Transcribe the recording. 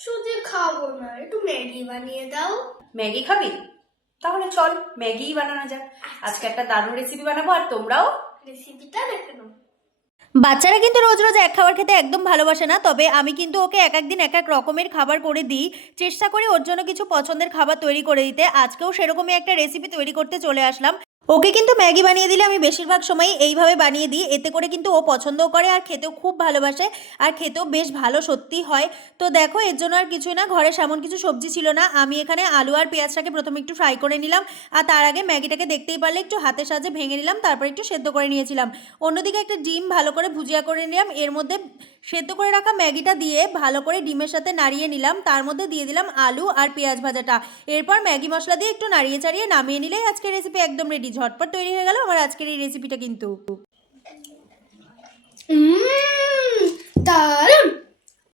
শুধু খাবো না, একটু ম্যাগি বানিয়ে দাও। ম্যাগি খাবি? তাহলে চল ম্যাগিই বানানো যাক। আজকে একটা দারুণ রেসিপি বানাবো, আর তোমরাও রেসিপিটা দেখে নাও। বাচ্চারা কিন্তু রোজ রোজ এক খাবার খেতে একদম ভালোবাসে না, তবে আমি কিন্তু ওকে এক এক দিন এক এক রকমের খাবার করে দিই। চেষ্টা করি ওর জন্য কিছু পছন্দের খাবার তৈরি করে দিতে। আজকেও সেরকমই একটা রেসিপি তৈরি করতে চলে আসলাম। ওকে কিন্তু ম্যাগি বানিয়ে দিলে আমি বেশিরভাগ সময় এইভাবে বানিয়ে দিই, এতে করে কিন্তু ও পছন্দও করে আর খেতেও খুব ভালোবাসে, আর খেতেও বেশ ভালো সত্যি হয়। তো দেখো, এর জন্য আর কিছুই না, ঘরে সেমন কিছু সবজি ছিল না। আমি এখানে আলু আর পেঁয়াজটাকে প্রথমে একটু ফ্রাই করে নিলাম, আর তার আগে ম্যাগিটাকে দেখতেই পারলে একটু হাতের সাহায্যে ভেঙে নিলাম, তারপর একটু সেদ্ধ করে নিয়েছিলাম। অন্যদিকে একটা ডিম ভালো করে ভুজিয়া করে নিলাম, এর মধ্যে সেদ্ধ করে রাখা ম্যাগিটা দিয়ে ভালো করে ডিমের সাথে নাড়িয়ে নিলাম, তার মধ্যে দিয়ে দিলাম আলু আর পেঁয়াজ ভাজাটা। এরপর ম্যাগি মশলা দিয়ে একটু নাড়িয়ে চাড়িয়ে নামিয়ে নিলেই আজকের রেসিপি একদম রেডি। ঝটপট তৈরি হয়ে গেল আমার আজকের এই রেসিপিটা কিন্তু। দারুণ।